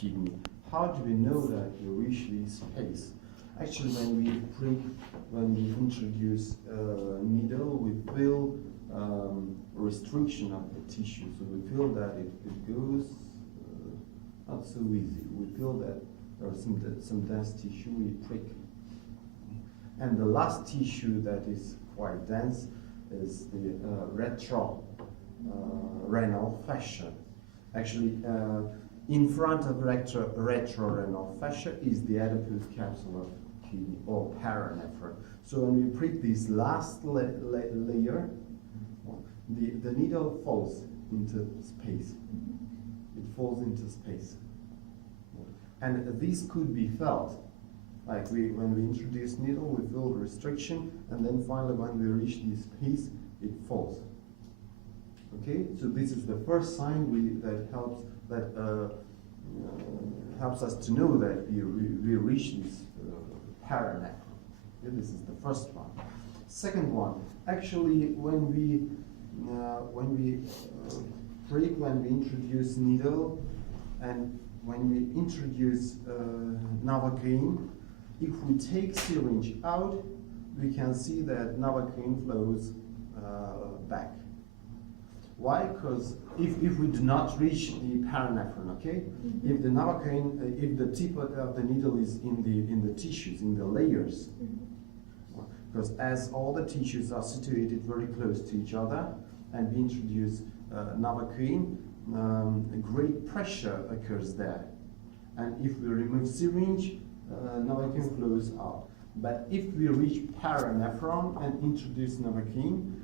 kidney. How do we know that we reach this space? Actually, when we introduce needle, we feel restriction of the tissue. So we feel that it goes not so easy. We feel that there are some dense tissue we prick. And the last tissue that is quite dense is the renal fascia. Actually, in front of retrorenal fascia is the adipose capsule of kidney or paranephron. So when we prick this last layer, the needle falls into space. It falls into space. And this could be felt. Like when we introduce needle, we feel restriction, and then finally when we reach this space, it falls. Okay, so this is the first sign that helps us to know that we reach this paranephron. Okay, this is the first one. Second one, actually, when we prick, when we introduce needle, and when we introduce Novocaine, if we take syringe out, we can see that Novocaine flows back. Why? Because if we do not reach the paranephron, okay, if the Novocaine, if the tip of the needle is in the tissues, in the layers, because as all the tissues are situated very close to each other, and we introduce Novocaine, a great pressure occurs there, and if we remove syringe, Novocaine flows out. But if we reach paranephron and introduce Novocaine,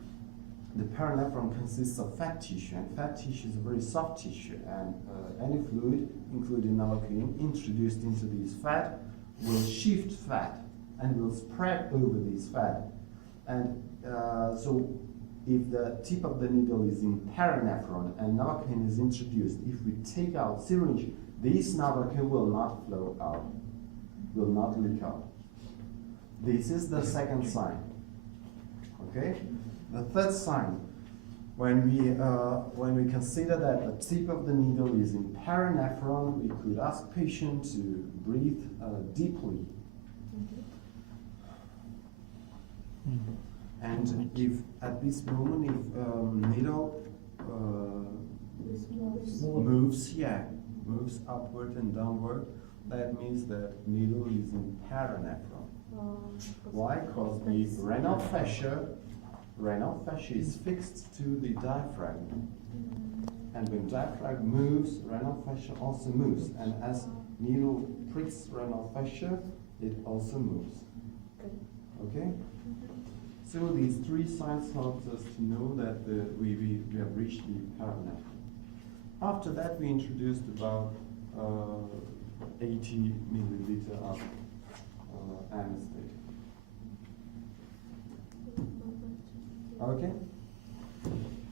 the paranephron consists of fat tissue, and fat tissue is a very soft tissue, and any fluid, including Novocaine, introduced into this fat will shift fat and will spread over this fat. And so if the tip of the needle is in paranephron and Novocaine is introduced, if we take out syringe, this Novocaine will not flow out, will not leak out. This is the second sign. Okay? The third sign, when we consider that the tip of the needle is in paranephron, we could ask patient to breathe deeply. And if at this moment, if needle moves upward and downward, that means that needle is in paranephron. Why? Because the renal fascia is fixed to the diaphragm. And when diaphragm moves, renal fascia also moves. And as needle pricks renal fascia, it also moves. Okay? So these three signs help us to know that we have reached the paranephron. After that, we introduced about 80 milliliter of anesthetic. Okay?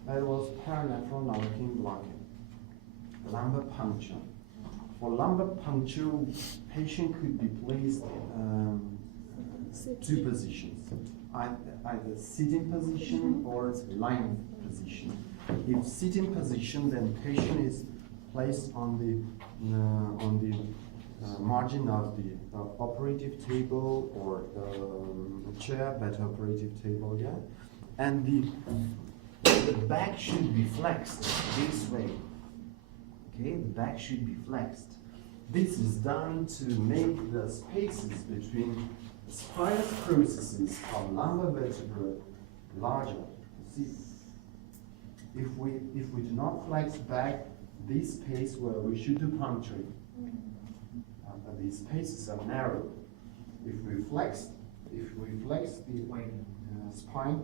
That was paranephron Novocaine blocking. Lumbar puncture. For lumbar puncture, patient could be placed in two positions. Either sitting position or lying position. If sitting position, then patient is placed on the margin of the operative table or chair, better operative table, yeah. And the back should be flexed this way. Okay, the back should be flexed. This is done to make the spaces between spinous processes of lumbar vertebrae larger. See, if we do not flex back this space where we should do puncturing, these spaces are narrow. If we flex the spine,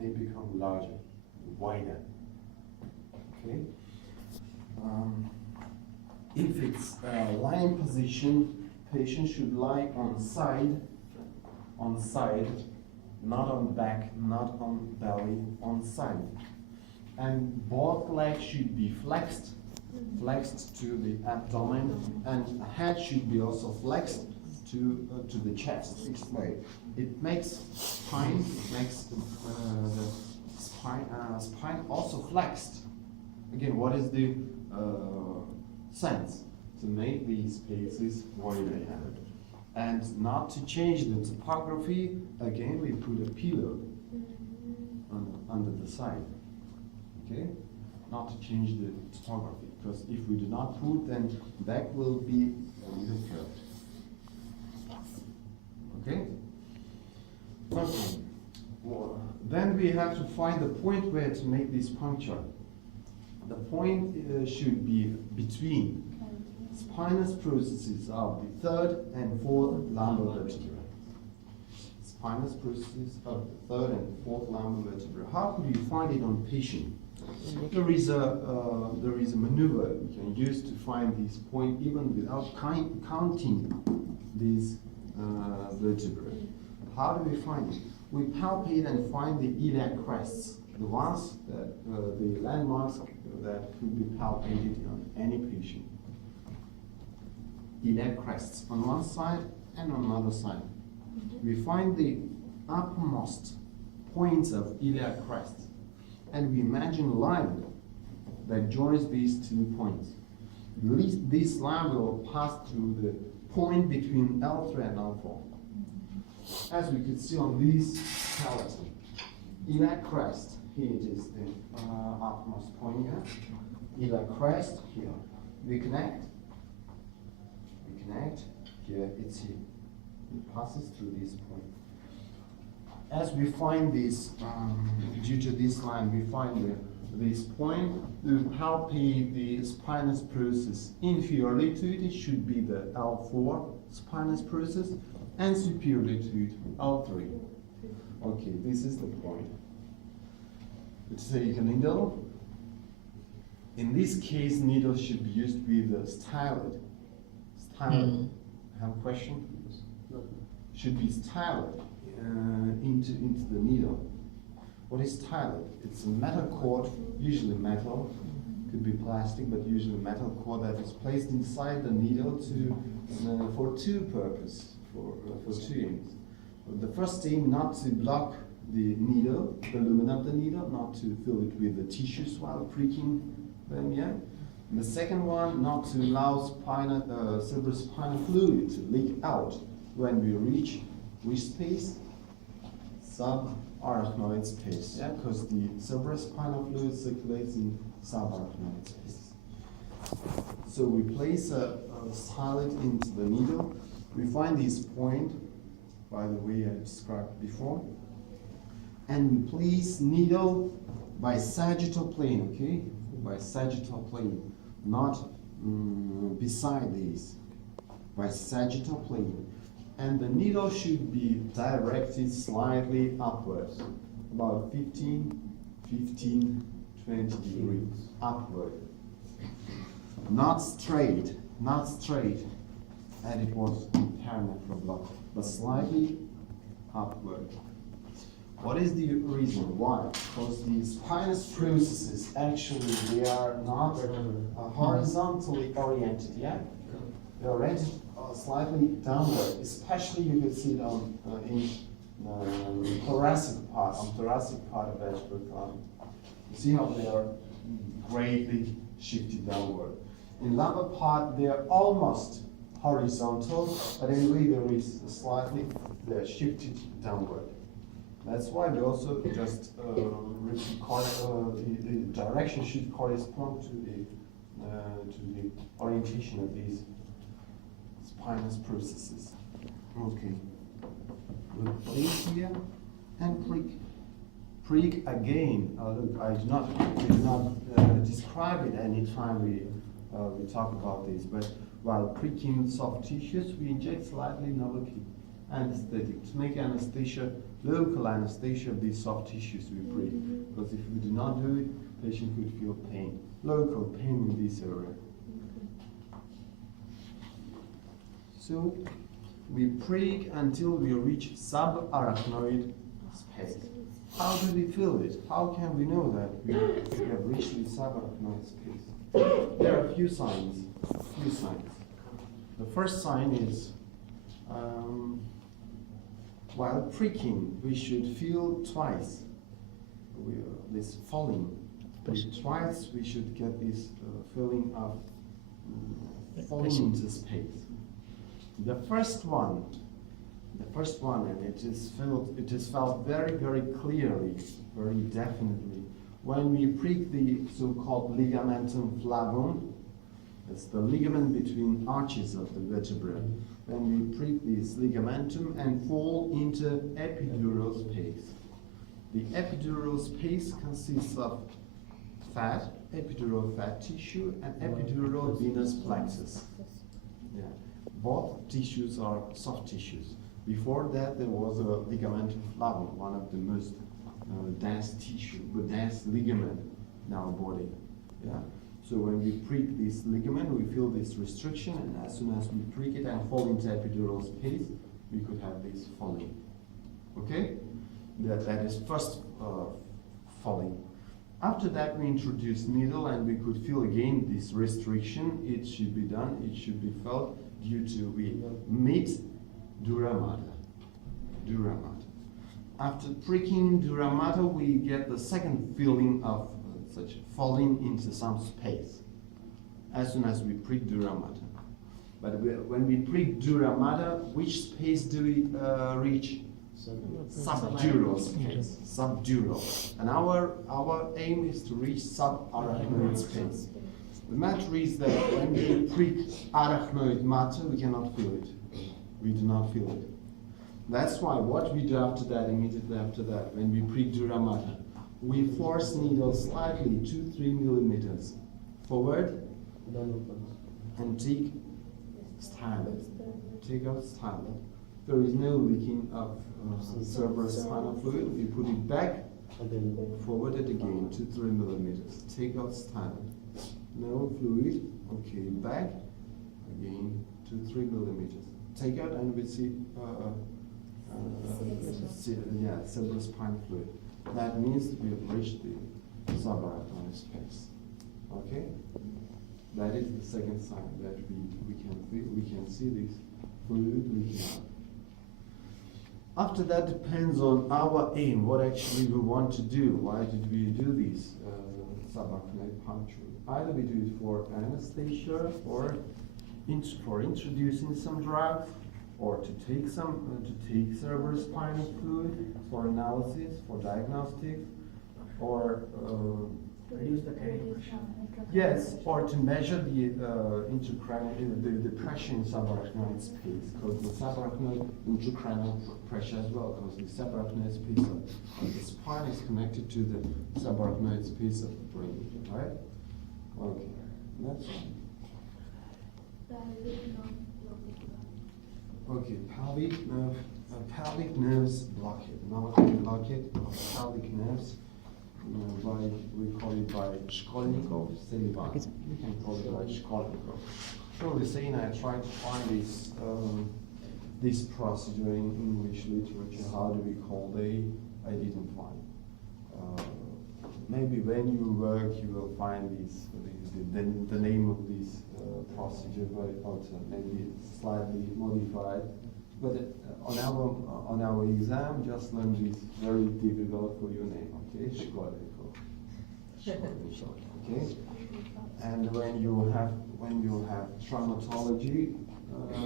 they become larger, wider. Okay. If it's lying position, patient should lie on side, not on back, not on belly, on side. And both legs should be flexed to the abdomen, and head should be also flexed to the chest this way. It makes spine, the spine also flexed. Again, what is the sense? to make these spaces wider. And not to change the topography, again we put a pillow under the side. Okay? Not to change the topography, because if we do not put, then back will be a little curved. Okay? Okay. Well, then we have to find the point where to make this puncture. The point should be between spinous processes of the third and fourth lumbar vertebrae. Spinous processes of the third and fourth lumbar vertebrae. How could you find it on patient? There is a maneuver you can use to find this point even without counting these vertebrae. How do we find it? We palpate and find the iliac crests, the ones that the landmarks that could be palpated on any patient. Iliac crests on one side and on another side. We find the uppermost points of iliac crests, and we imagine a line that joins these 2 points. This line will pass through the point between L3 and L4. As we could see on this skeleton, iliac crest, here it is the uppermost point here. Iliac crest here. We connect, here it's here. It passes through this point. As we find this, due to this line, we find this point, we palpate the spinous process. Inferiorly to it, it should be the L4 spinous process, and superiorly to it, L3. Okay, this is the point. Let's take a needle. In this case, needle should be used with a stylet. Stylet. Have a question? No. Should be stylet into the needle. What is stylet? It's a metal cord, usually metal, could be plastic, but usually metal cord that is placed inside the needle to for two purposes, for two aims. The first aim, not to block the needle, the lumen of the needle, not to fill it with the tissues while pricking them, yeah? And the second one, not to allow cerebrospinal fluid to leak out when we reach which space? Subarachnoid space, yeah? Because the cerebrospinal fluid circulates in subarachnoid space. So we place a stylet into the needle. We find this point, by the way I described before, and we place needle by sagittal plane, okay? By sagittal plane, not beside these, by sagittal plane. And the needle should be directed slightly upwards, about 15, 20 degrees upward. Not straight, and it was parametral block, but slightly upward. What is the reason why? Because the spinous processes, actually, they are not horizontally oriented, yeah? They're oriented slightly downward, especially you can see it on in thoracic part, on thoracic part of vertebral column. You see how they are greatly shifted downward. In lumbar part, they are almost horizontal, but anyway, there is slightly, they're shifted downward. That's why we also just the direction should correspond to the orientation of these spinous processes. Okay. We place here and prick again. Look, I did not describe it any time we talk about this, but while pricking soft tissues, we inject slightly Novocaine anesthetic to make anesthesia, local anesthesia of these soft tissues we prick. Because if we do not do it, patient could feel pain, local pain in this area. So we prick until we reach subarachnoid space. How do we feel it? How can we know that we have reached the subarachnoid space? There are a few signs. The first sign is while pricking, we should feel twice this falling. Twice we should get this feeling of falling into space. The first one, and it is felt very, very clearly, very definitely, when we prick the so-called ligamentum flavum. It's the ligament between arches of the vertebra. When we prick this ligamentum and fall into epidural space. The epidural space consists of fat, epidural fat tissue, and epidural venous plexus. Yeah. Both tissues are soft tissues. Before that, there was a ligamentum flavum, one of the most dense tissue, dense ligament in our body. Yeah. So when we prick this ligament, we feel this restriction, and as soon as we prick it and fall into epidural space, we could have this falling. Okay? That is first falling. After that, we introduce needle, and we could feel again this restriction. It should be done, it should be felt due to we meet dura mater. Dura mater. After pricking dura mater, we get the second feeling of such falling into some space as soon as we prick dura mater. But when we prick dura mater, which space do we reach? Subdural space. Subdural. And our aim is to reach subarachnoid space. The matter is that when we prick arachnoid mater, we cannot feel it. We do not feel it. That's why what we do after that, immediately after that, when we prick dura mater, we force needle slightly 2-3 millimeters forward and take stylet. Take out stylet. There is no leaking of cerebrospinal fluid. We put it back, forward it again 2-3 millimeters. Take out stylet. No fluid. Okay, back again 2-3 millimeters. Take out and we see cerebrospinal fluid. That means we have reached the subarachnoid space. Okay? That is the second sign that we can see this fluid leaking out. After that depends on our aim, what actually we want to do. Why did we do this subarachnoid puncture? Either we do it for anesthesia or for introducing some drug, or to take cerebrospinal fluid for analysis, for diagnostic, or reduce the cardiac pressure. yes, or to measure the the pressure in subarachnoid space, because the subarachnoid intracranial pressure as well, because the subarachnoid space of the spine is connected to the subarachnoid space of the brain, right? Okay, that's fine. Okay, pelvic nerves blockade. Now we can blockade of pelvic nerves we call it by Shkolnikov, Selivan. We can call it by Shkolnikov. Surely saying I tried to find this procedure in English literature. How do we call it? I didn't find. Maybe when you work, you will find the name of this procedure very often, maybe slightly modified. But on our exam, just learn this very difficult for your name, okay? Shkolnikov. Okay? And when you have traumatology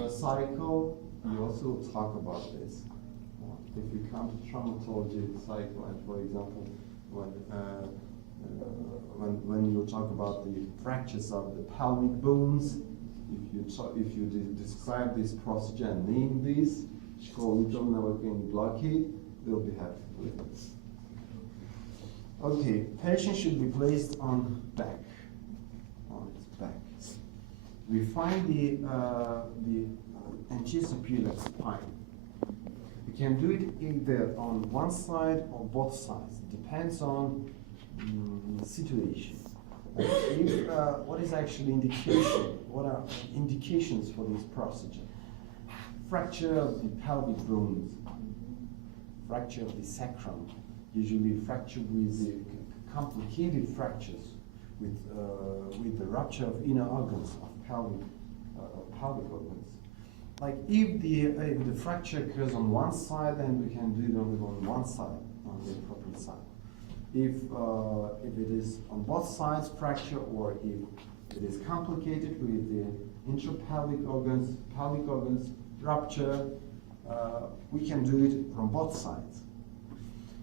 cycle, you also talk about this. If you come to traumatology cycle, and for example, when you talk about the fractures of the pelvic bones, if you describe this procedure and name this, Shkolnikov Novocaine blockade, they'll be happy with it. Okay, patient should be placed on its back. We find the anticipulate spine. We can do it either on one side or both sides. Depends on the situation. What is actually indication? What are indications for this procedure? Fracture of the pelvic bones, fracture of the sacrum, usually fracture with the complicated fractures with the rupture of inner organs of pelvic organs. Like if the fracture occurs on one side, then we can do it only on one side, on the appropriate side. If it is on both sides fracture, or if it is complicated with the intrapelvic organs rupture, we can do it from both sides.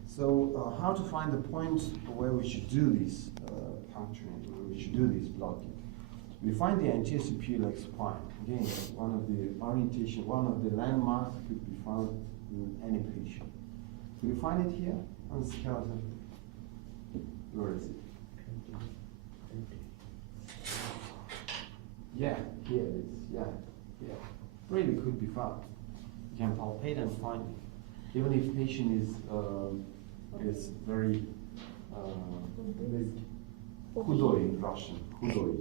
So how to find the point where we should do this puncturing, where we should do this blocking? We find the anterior superior leg spine. Again, one of the orientation, one of the landmarks could be found in any patient. Do you find it here on the skeleton? Where is it? Yeah, here it is. Yeah, yeah. Really could be found. You can palpate and find it. Even if patient is very hudoi in Russian. Hudoi.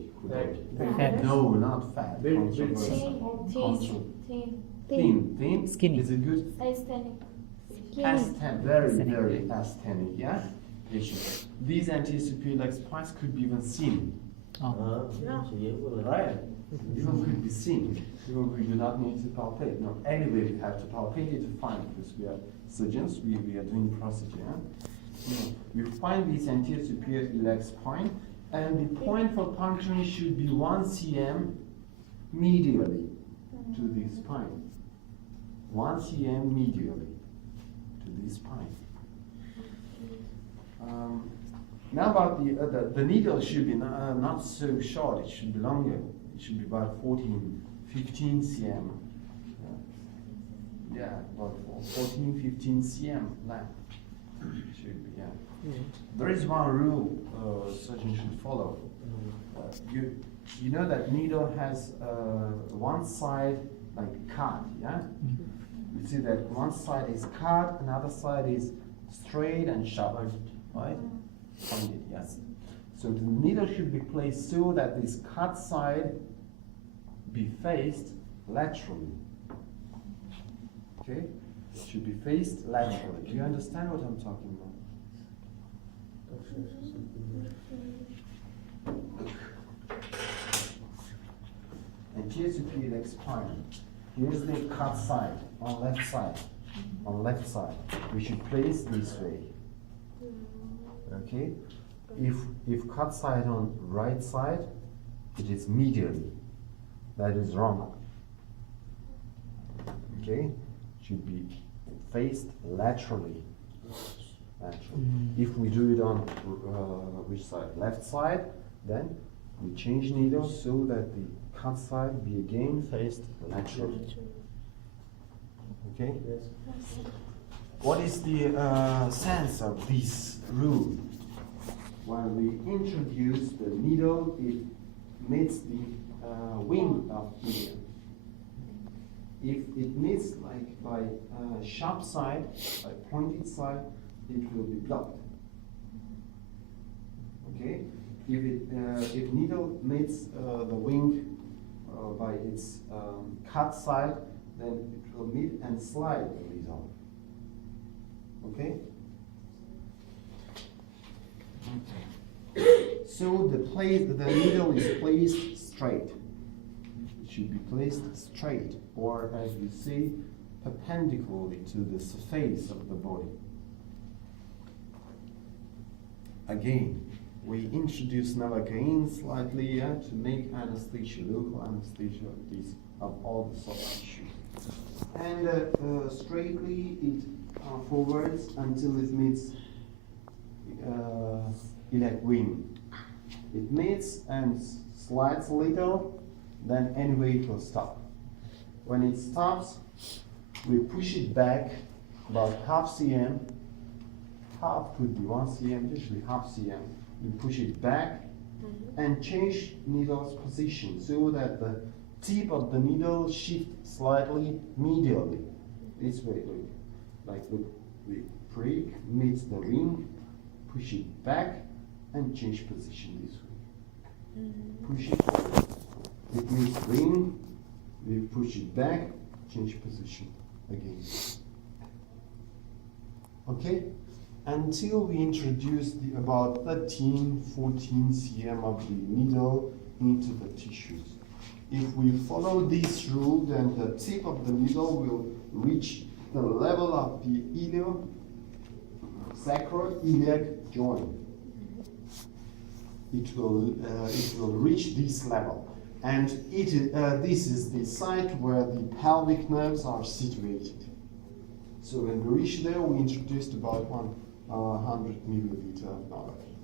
Fat. No, not fat. Built. Controversial. Thin. Thin. Skinny. Is it good? Asthenic. Asthenic. Very asthenic. Yeah. Patient. These anterior superior leg spines could be even seen. Right? Even could be seen. Even we do not need to palpate. No, anyway, we have to palpate it to find, because we are surgeons, we are doing procedure. We find this anterior superior leg spine, and the point for puncturing should be 1 cm medially to the spine. 1 cm medially to the spine. Now about the needle should be not so short, it should be longer. It should be about 15 cm. Yeah, about 14-15 cm length. Should be, yeah. There is one rule surgeon should follow. You know that needle has one side like cut, yeah? You see that one side is cut, another side is straight and sharp, right? Pointed, yes. So the needle should be placed so that this cut side be faced laterally. Okay? It should be faced laterally. Do you understand what I'm talking about? Anterior superior leg spine. Here's the cut side on left side. On left side. We should place this way. Okay? If cut side on right side, it is medially. That is wrong. Okay? Should be faced laterally. If we do it on which side? Left side, then we change needle so that the cut side be again faced laterally. Okay? What is the sense of this rule? When we introduce the needle, it meets the wing of the ear. If it meets like by sharp side, by pointed side, it will be blocked. Okay? If needle meets the wing by its cut side, then it will meet and slide the needle. Okay? So the needle is placed straight. It should be placed straight, or as you see, perpendicularly to the surface of the body. Again, we introduce Novocaine slightly to make anesthesia, local anesthesia of all the soft tissue. And straightly it forwards until it meets iliac wing. It meets and slides a little, then anyway it will stop. When it stops, we push it back about half cm. Half could be 1 cm, usually half cm. We push it back and change needle's position so that the tip of the needle shifts slightly medially. This way, like the prick meets the ring, push it back and change position this way. Push it forward. It meets ring, we push it back, change position again. Okay? Until we introduce about 13-14 cm of the needle into the tissues. If we follow this rule, then the tip of the needle will reach the level of the sacroiliac joint. It will reach this level. And this is the site where the pelvic nerves are situated. So when we reach there, we introduced about 100 milliliter of Novocaine.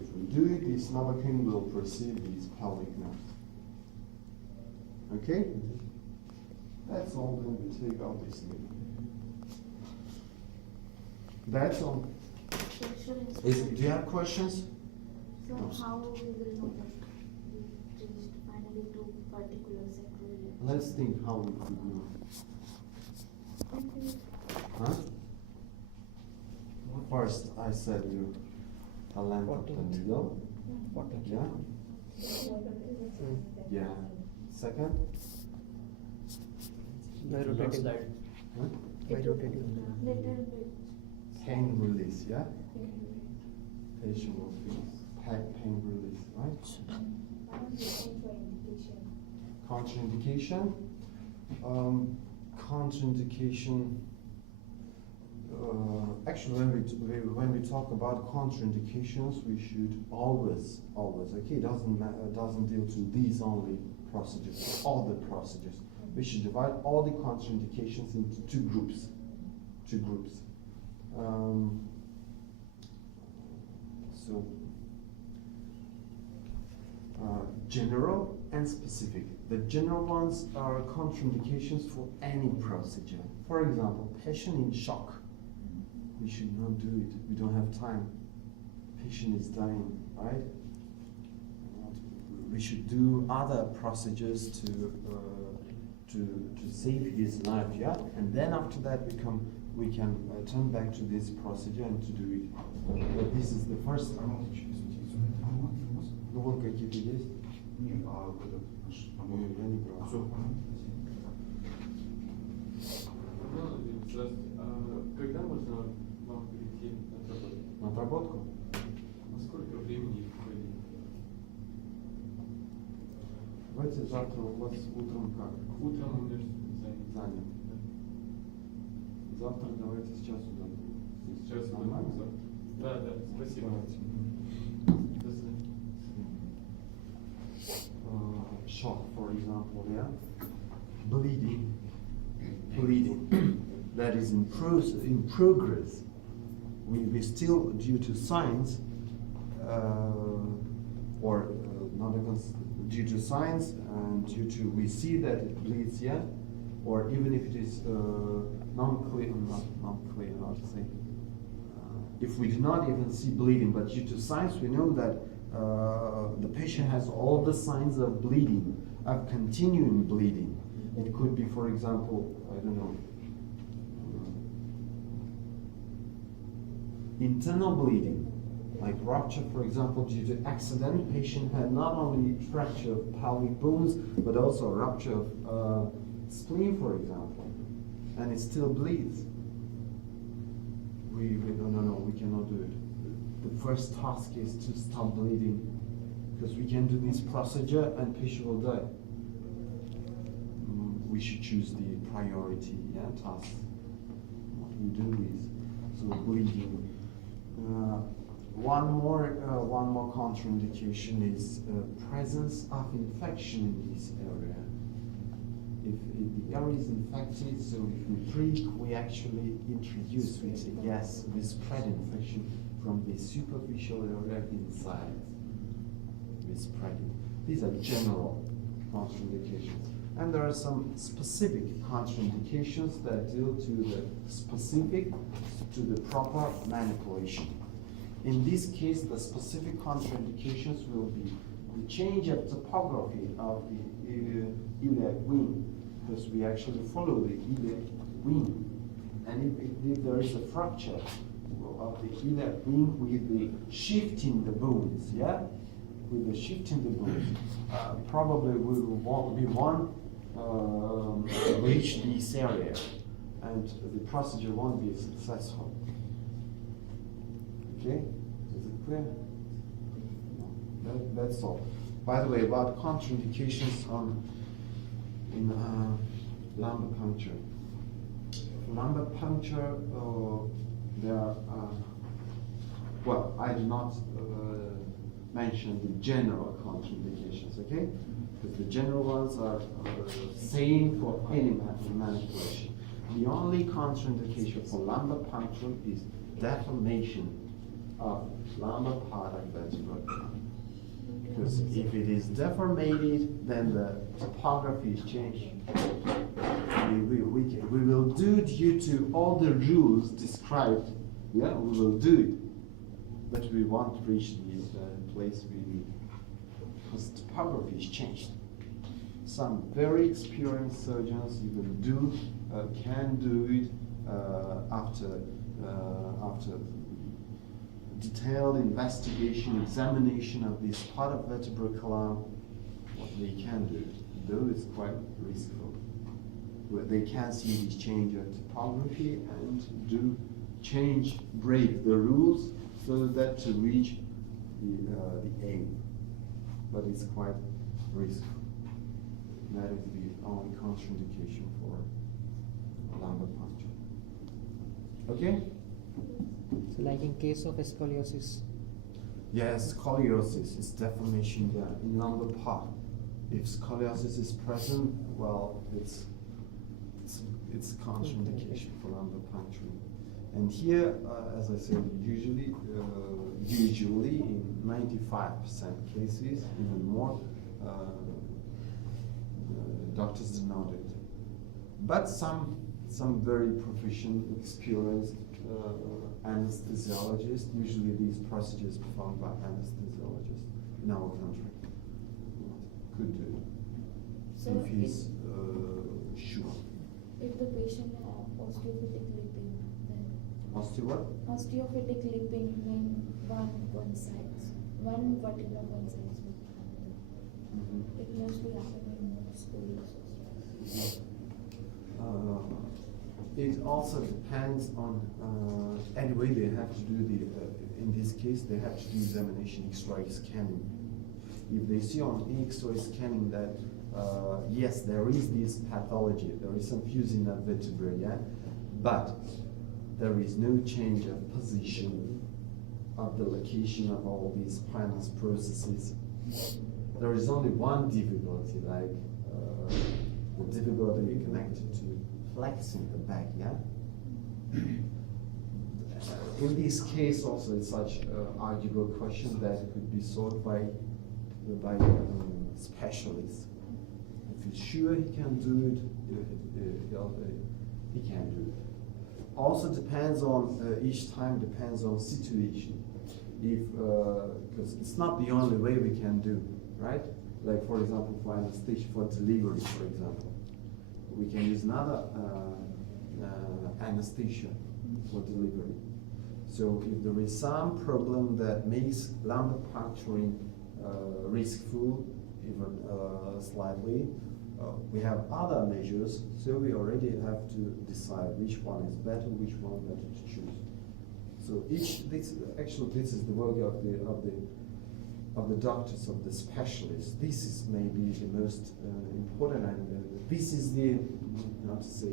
If we do it, this Novocaine will perceive these pelvic nerves. Okay? That's all. Then we take out this needle. That's all. Do you have questions? So how we will know that we reached finally to particular sacral area? Let's think how we could know. Huh? First, I said you the length of the needle. Yeah. Yeah. Second. By rotating. Huh? By rotating. Little bit. Pain release. Yeah. Patient will feel pain release, right? Contraindication. Contraindication. Actually, when we talk about contraindications, we should always, okay, doesn't deal to these only procedures, all the procedures. We should divide all the contraindications into two groups. General and specific. The general ones are contraindications for any procedure. For example, patient in shock. We should not do it. We don't have time. Patient is dying, right? We should do other procedures to save his life, yeah. And then after that, we can turn back to this procedure and to do it. But this is the first. Ну вон какие-то есть? Нет, а это Я не брал. Здравствуйте. Когда можно вам прийти на отработку? На отработку? Насколько времени вы? Давайте завтра у вас утром как? Утром у меня Занят. Завтра давайте с часу до двух. Сейчас Нормально? завтра. Да, спасибо. Давайте. До свидания. Shock, for example, yeah? Bleeding. That is in progress. We still, due to science, due to science and due to, we see that it bleeds, yeah? Or even if it is non-clear, how to say. If we do not even see bleeding, but due to science, we know that the patient has all the signs of bleeding, of continuing bleeding. It could be, for example, I don't know, internal bleeding, like rupture, for example, due to accident. Patient had not only fracture of pelvic bones, but also rupture of spleen, for example, and it still bleeds. No, we cannot do it. The first task is to stop bleeding, because we can do this procedure and patient will die. We should choose the priority task. What we do is bleeding. One more contraindication is presence of infection in this area. If the area is infected, so if we prick, we actually introduce, we say yes, we spread infection from the superficial area inside. We spread it. These are general contraindications. And there are some specific contraindications that deal to the specific, to the proper manipulation. In this case, the specific contraindications will be the change of topography of the iliac wing, because we actually follow the iliac wing. And if there is a fracture of the iliac wing with the shifting the bones, with the shifting the bones, probably we want reach this area, and the procedure won't be successful. Okay, is it clear? That's all. By the way, about contraindications in lumbar puncture. Lumbar puncture, there are, well, I do not mention the general contraindications, okay? Because the general ones are same for any manipulation. The only contraindication for lumbar puncture is deformation of lumbar part of vertebral column. Because if it is deformated, then the topography is changed. We will do due to all the rules described. Yeah, we will do it, but we won't reach the place we need because topography is changed. Some very experienced surgeons even can do it after detailed investigation, examination of this part of vertebral column. What they can do, though it's quite risky. Where they can see this change of topography and break the rules so that to reach the aim. But it's quite risky. That is the only contraindication for lumbar puncture. Okay? So like in case of scoliosis. Yes, scoliosis is deformation in lumbar part. If scoliosis is present, well, it's contraindication for lumbar puncture. And here, as I said, usually in 95% cases, even more, doctors do not do it. But some very proficient, experienced anesthesiologists, usually these procedures performed by anesthesiologists in our country, could do it. So if he's sure. if the patient have osteophytic lipping, then Osteophytic lipping means one side, one vertebra one side is with another. Mm-hmm. It mostly happens in scoliosis. It also depends on, anyway, they have to do in this case, they have to do examination X-ray scanning. If they see on X-ray scanning that, yes, there is this pathology, there is some fusing of vertebrae, yeah? But there is no change of position of the location of all these spinal processes. There is only one difficulty, like the difficulty connected to flexing the back, yeah? In this case also it's such an arguable question that could be solved by specialists. If he's sure he can do it, he can do it. Also depends on, each time depends on situation. If, because it's not the only way we can do, right? Like for example, for anesthesia, for delivery, for example. We can use another anesthesia for delivery. So if there is some problem that makes lumbar puncturing riskful, even slightly, we have other measures, so we already have to decide which one is better, which one better to choose. So this is the work of the doctors, of the specialists. This is maybe the most important, and this is the, not to say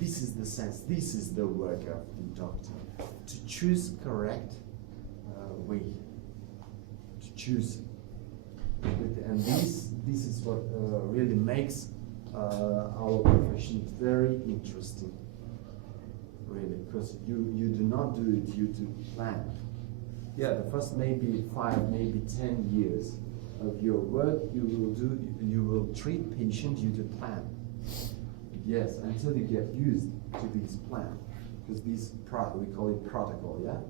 this is the sense, this is the work of the doctor, to choose correct way, to choose. And this is what really makes our profession very interesting. Really, because you do not do it due to plan. Yeah, the first maybe 5, maybe 10 years of your work you will treat patient due to plan. Yes, until you get used to this plan, because this we call it protocol, yeah?